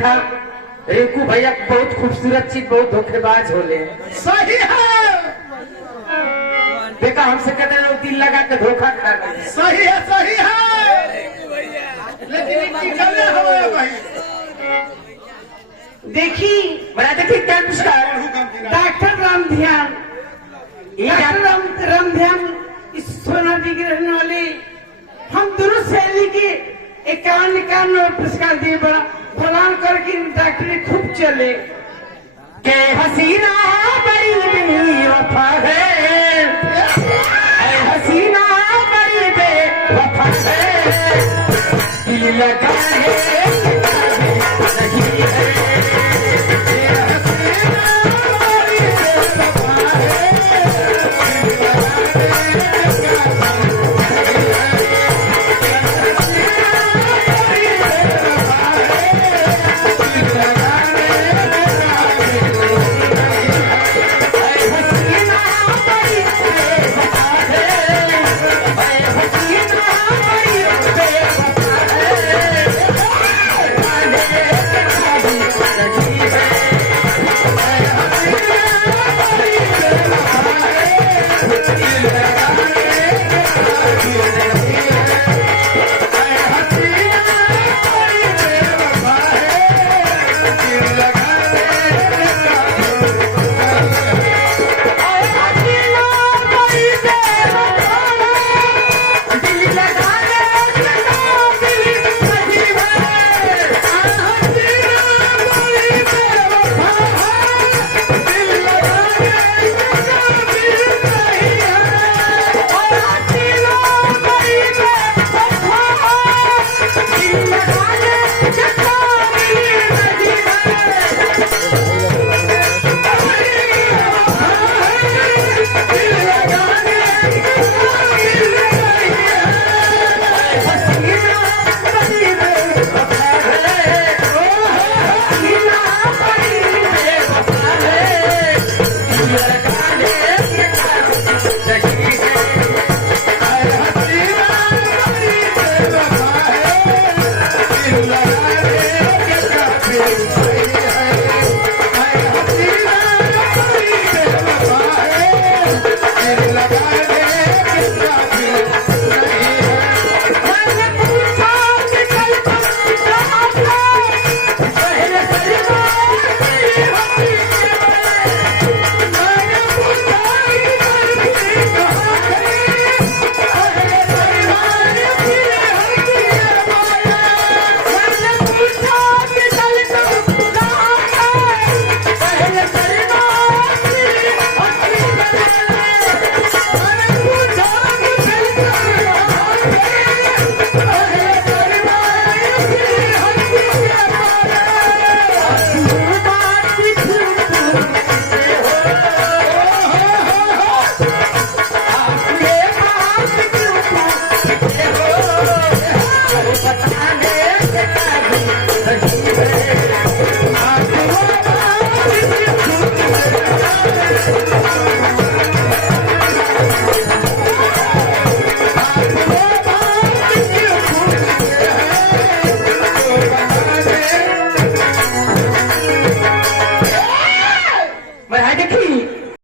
देखा रिंकू भैया बहुत खूबसूरत चीज बहुत धोखेबाज होले। सही है, देखा हमसे कहते हैं लोग दिल लगा के धोखा खा गए। सही है, सही है, लेकिन इनकी गले हो भाई। देखी बड़ा देखी क्या डॉक्टर राम ध्यान, डॉक्टर राम ध्यान इस सोना जी के रहने वाले हम दोनों सहेली के 51 पुरस्कार दिए। बड़ा फलान करके डॉक्टरी खूब चले के हसीना बड़ी वफा है